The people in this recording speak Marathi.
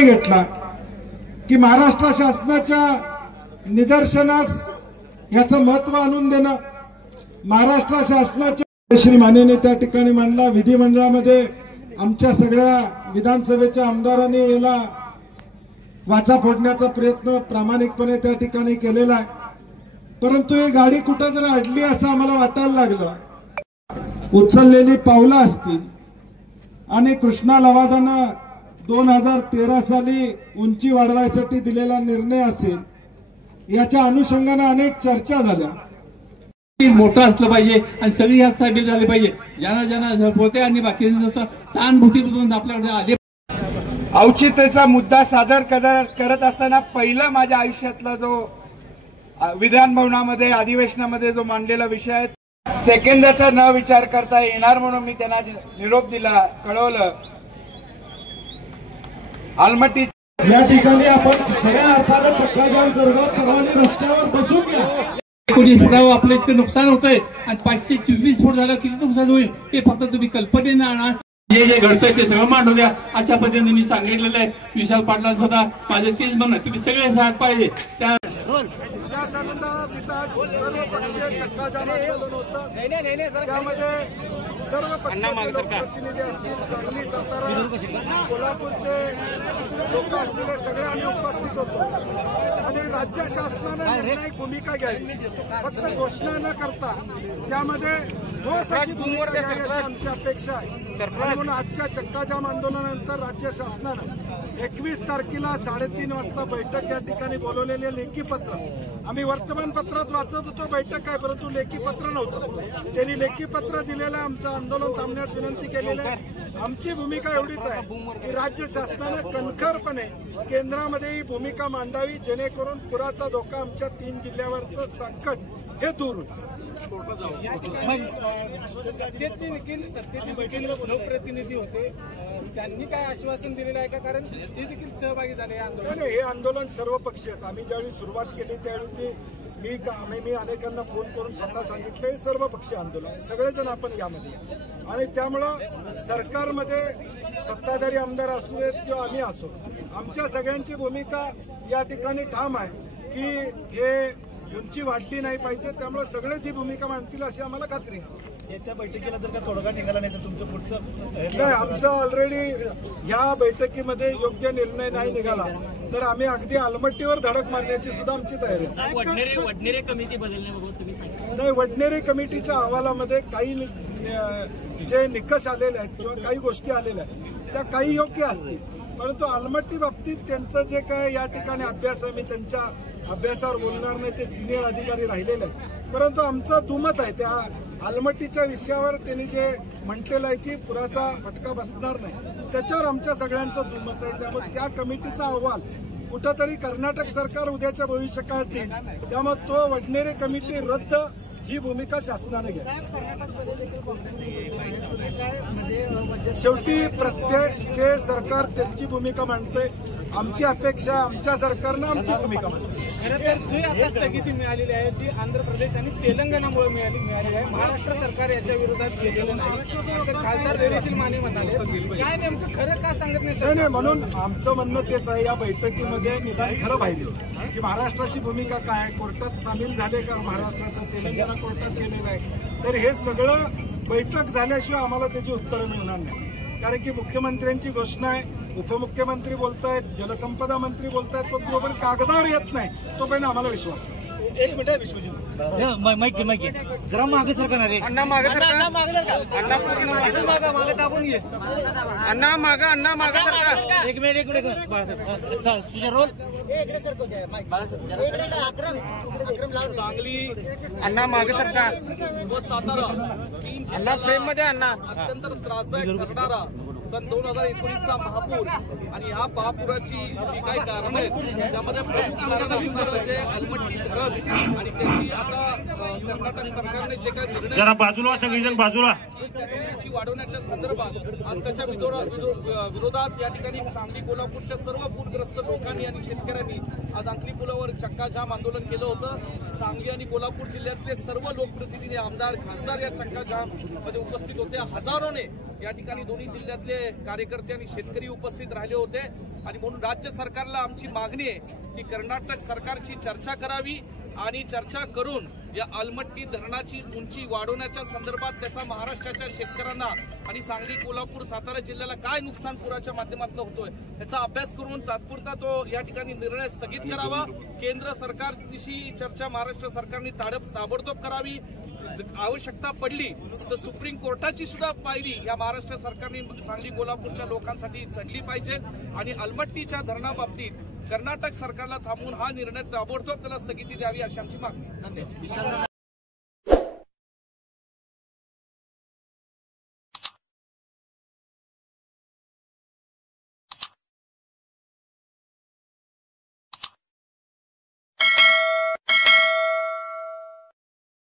घेतला की महाराष्ट्र शासनाच्या निदर्शनास याचं महत्व आणून देणं, महाराष्ट्र शासनाच्या श्री मानेने त्या ठिकाणी मांडला। विधिमंडळामध्ये आमच्या सगळ्या विधानसभेच्या आमदारांनी याला वाचा फोडण्याचा प्रयत्न प्रामाणिकपणे त्या ठिकाणी केलेला आहे, परंतु ही गाडी कुठेतरी अडली असं आम्हाला वाटायला लागलं। उचललेली पावलं असतील आणि कृष्णा लवादानं 2013 साली उंची वाढवायसाठी दिलेला निर्णय असेल, याच्या अनुषंगाने अनेक चर्चा झाल्या। मोठं असलं पाहिजे आणि सगळी यात सामील झाली पाहिजे, ज्यांना ज्यांना होते आणि बाकीचं सहानुभूतीमधून आपल्याकडे आले। औचित्याचा मुद्दा सादर करत असताना पहिला माझ्या आयुष्यातला जो विधान भवनामध्ये अधिवेशनामध्ये जो मांडलेला विषय आहे, सेकंदाचा न विचार करता येणार म्हणून मी त्यांना निरोप दिला, कळवलं। आलमट्टी या ठिकाणी आपण खऱ्या अर्थाने चक्काजाम करतो, सर्वांनी रस्त्यावर बसून घ्या। 19 फुटावर आपलं इतकं नुकसान होतंय आणि 524 फूट झालं किती नुकसान होईल हे फक्त तुम्ही कल्पनेनं आणा। जे घडतंय ते सगळं मांडू द्या, अशा पद्धतीने मी सांगितलेलं आहे। विशाल पाटलांचं सुद्धा माझं तेच म्हणणं, तुम्ही सगळे साथ पाहिजे। त्या सर्वपक्षीय चक्काजाम आंदोलन होतं, त्यामध्ये सर्व पक्षाचे प्रतिनिधी असतील, सांगली, सातारा, कोल्हापूरचे लोक असतील, सगळे आम्ही उपस्थित होतो आणि राज्य शासनाने निर्णायक भूमिका घ्यावी, फक्त घोषणा न करता त्यामध्ये ठोस अशी भूमिका घ्यावी अशी आमची अपेक्षा आहे। म्हणून आजच्या चक्काजाम आंदोलनानंतर राज्य शासनानं 21 तारखेला 3:30 वाजता बैठक या ठिकाणी बोलवलेले लेखी पत्र आम्ही वर्तमानपत्रात वाचत होतो, बैठक काय, परंतु लेखी पत्र नव्हतं। त्यांनी लेखी पत्र दिलेलं, आमचं आंदोलन थांबण्यास विनंती केलेली आहे। आमची भूमिका एवढीच आहे की राज्य शासनानं कणखरपणे केंद्रामध्ये ही भूमिका मांडावी, जेणेकरून पुराचा धोका आमच्या 3 जिल्ह्यावरचं संकट हे दूर होईल। सत्तेची बैठकीला लोकप्रतिनिधी होते, त्यांनी काय आश्वासन दिलेलं आहे का? कारण ते देखील सहभागी झाले या आंदोलन। हे आंदोलन सर्व पक्षीयच, आम्ही ज्यावेळी सुरुवात केली त्यावेळी मी अनेकांना फोन करून स्वतः सांगितलं, हे सर्व पक्षीय आंदोलन आहे, सगळेजण आपण यामध्ये या। आणि त्यामुळं सरकारमध्ये सत्ताधारी आमदार असू देत किंवा आम्ही असो, आमच्या सगळ्यांची भूमिका या ठिकाणी ठाम आहे की हे उंची वाढली नाही पाहिजे, त्यामुळे सगळेच ही भूमिका मांडतील अशी आम्हाला खात्री आहे। येत्या बैठकीला जर का तोडगा निघाला नाही तर तुमचं पुढचं नाही, आमचं ऑलरेडी या बैठकीमध्ये योग्य निर्णय नाही निघाला तर आम्ही अगदी आलमट्टीवर धडक मारण्याची सुद्धा आमची तयारी आहे। वडनेरे कमिटी बदलण्याबाबत तुम्ही सांगितलं नाही, वडनेरे कमिटीच्या अहवालामध्ये काही जे निकष आलेले आहेत किंवा काही गोष्टी आलेल्या आहेत त्या काही योग्य असतील, परंतु आलमट्टी बाबतीत त्यांचं जे काय या ठिकाणी अभ्यास आहे, मी त्यांच्या अभ्यासावर बोलणार नाही, ते सिनियर अधिकारी राहिलेले आहेत, परंतु आमचं दुमत आहे त्या आलमट्टीच्या विषयावर त्यांनी जे म्हटलेलं आहे की पुराचा फटका बसणार नाही, त्याच्यावर आमच्या सगळ्यांचं दुमत आहे। त्यामुळे त्या कमिटीचा अहवाल कुठंतरी कर्नाटक सरकार उद्याच्या भविष्यकाळात देईल, त्यामुळे तो वडनेरे कमिटी रद्द ही भूमिका शासनाने घ्या। शेवटी प्रत्येक सरकार त्यांची भूमिका मांडते, आमची अपेक्षा आमच्या सरकारनं आमची भूमिका मांडते। खरं तर जी आता स्थगिती मिळालेली आहे ती आंध्र प्रदेश आणि तेलंगणामुळे मिळालेली आहे, महाराष्ट्र सरकार याच्या विरोधात गेलेलं नाही असं खासदार धैर्यशील माने म्हणाले। काय नेमकं खरं का सांगत नाही? म्हणून आमचं म्हणणं तेच आहे, या बैठकीमध्ये निदान खरं पाहिजे की महाराष्ट्राची भूमिका काय आहे, कोर्टात सामील झाले का महाराष्ट्राचं, तेलंगणा कोर्टात गेलेलं आहे, तर हे सगळं बैठक झाल्याशिवाय आम्हाला त्याची उत्तरं मिळणार नाही। कारण की मुख्यमंत्र्यांची घोषणा आहे, उपमुख्यमंत्री बोलतायत, जलसंपदा मंत्री बोलतायत, पण तोपर्यंत कागदावर येत नाही तोपर्यंत आम्हाला विश्वास नाही। एक मिनिट विश्वजित जरा मागे सरकार अण्णा मागे सरकार, अण्णा मागे टाकून घे, अण्णा मागे सरकार, एक मिनिट सुजय रोल सांगली अण्णा मागे सरकार, सातारा अण्णा फ्रेम मध्ये अण्णा अत्यंत त्रासदायक ठरणारा सन 2019चा महापूर आणि ह्या महापुराची जी काही कारण आहेत त्यामध्ये प्रमुख कारण असणार म्हणजे आलमट्टी धरण आणि त्याची आता कर्नाटक सरकारने जे काही निर्णय जरा बाजूला सगळीजण बाजूला त्याची उंची वाढवण्याच्या संदर्भात आज त्याच्या विरोधात या ठिकाणी सांगली कोल्हापूरच्या सर्व पूरग्रस्त लोकांनी आणि शेतकऱ्यांनी आज अंकली पुलावर चक्काजाम आंदोलन केलं होतं। सांगली आणि कोल्हापूर जिल्ह्यातले सर्व लोकप्रतिनिधी, आमदार, खासदार या चक्काजाम मध्ये उपस्थित होते। हजारोने या ठिकाणी दोन्ही जिल्ह्यातले कार्यकर्ते आणि शेतकरी उपस्थित राहिले होते आणि म्हणून राज्य सरकारला आमची मागणी आहे की कर्नाटक सरकारची चर्चा करावी आणि चर्चा करून या अलमट्टी धरणाची उंची वाढवण्याच्या संदर्भात त्याचा महाराष्ट्राच्या शेतकऱ्यांना आणि सांगली, कोल्हापूर, सातारा जिल्ह्याला काय नुकसान पुराच्या माध्यमातून होतोय त्याचा अभ्यास करून तात्पुरता तो या ठिकाणी निर्णय स्थगित करावा। केंद्र सरकारशी चर्चा महाराष्ट्र सरकारने ताबडतोब करावी। आवश्यकता पडली तर सुप्रीम कोर्टाची सुद्धा पायरी या महाराष्ट्र सरकारने सांगली कोल्हापूरच्या लोकांसाठी चढली पाहिजे आणि अलमट्टीच्या धरणाबाबतीत कर्नाटक सरकारला थांबवून हा निर्णय ताबडतोब त्याला स्थगिती द्यावी अशी आमची मागणी। धन्यवाद।